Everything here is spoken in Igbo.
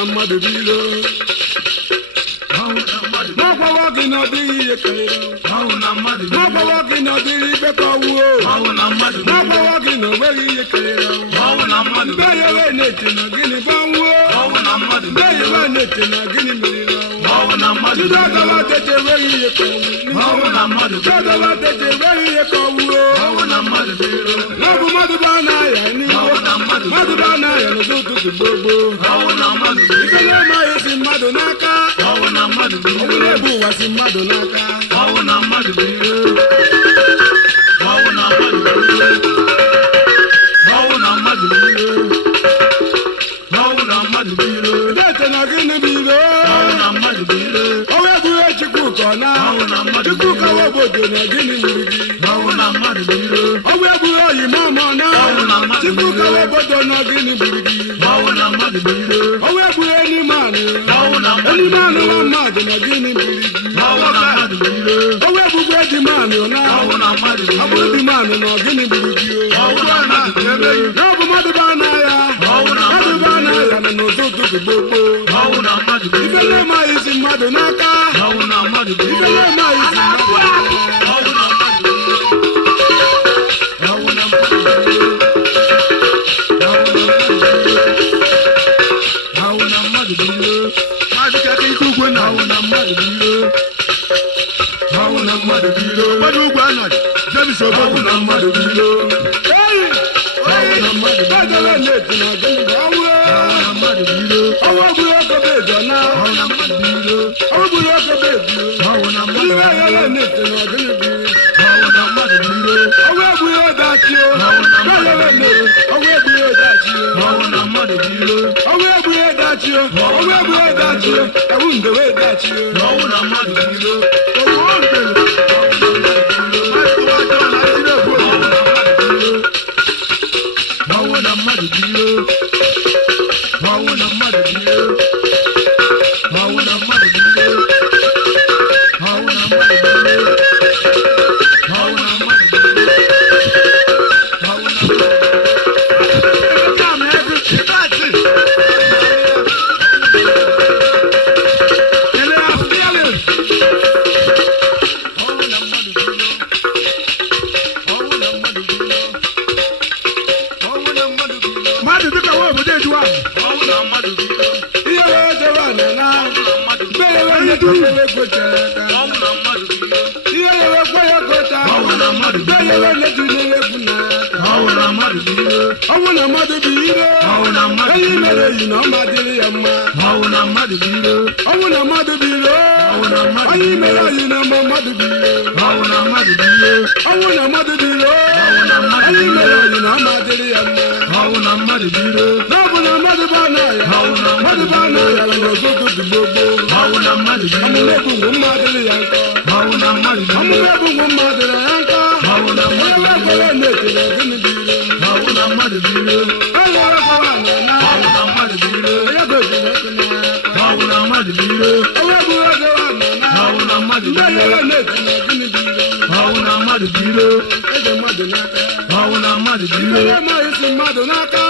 na mmadụ bilo n'ọgwawa gị n'ọdịghị ihe karịrị n'ọgwawa gị n'ọdịghị ibe ka ọwụo n'ọgwawa gị na onweghị ihe karịrị mbe yewe na-eche na gịnị banwuo mbe yewe na-eche na gịnị meriri Chido agawa deje enweghị ihe ka ọwụo Chidogawa deje enweghị ihe ka ọwụo n'ọbụ mmadụ bụ anaghị n'ihu mmadụ bụ anaghị n'ụzọ ụtụtụ gbogbo ife na-emaghị si mmadụ n'aka ọnwụ na-ebu ụwa si mmadụ n'aka Dete na gịnị bụ iro ọnwa ebughị Chukwuka ọ na Chukwuka obodo na gịnị mere gị ọnwa ebughị oyi mama ọ na Chukwuka obodo na gịnị mere gị ọnwa ebughị Enyimanụ nwa mmadụ na gịnị mere gị ọnwa ebughị Edimanụ na ọbụrụ Edimanụ na gịnị mere gị n'ọbụ mmadụ bụ anaghị mmadụ bụ anaghị na n'ụzọ ụtụtụ gbogbo ife na-emaghị isi mmadụ n'aka ife na-emaghị isi mmadụ mmadụ n'aka